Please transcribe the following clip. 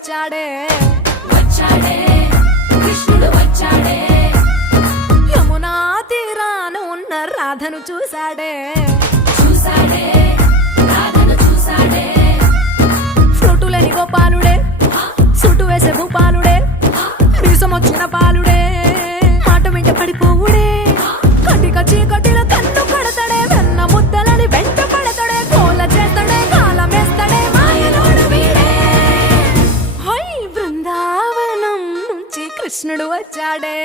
వచ్చాడే వచ్చాడే కృష్ణుడు వచ్చాడే యమునా తీరాన ఉన్న రాధను చూశాడే చూసాడే రాధను చూసాడే ఫ్రూటులేని గోపాలుడే సుటు వేసే భూపాలుడే మీసమొచ్చిన పాలుడే మాట వెంట పడిపోవుడే కటిక చీకటిలో కన్ను కడతాడే వెన్న ముద్దలని వెంట పడతాడే కోల చేస్తాడే కాలమేస్తాడే మాయలోడు వీడే హై బృందావనం నుంచి కృష్ణుడు వచ్చాడే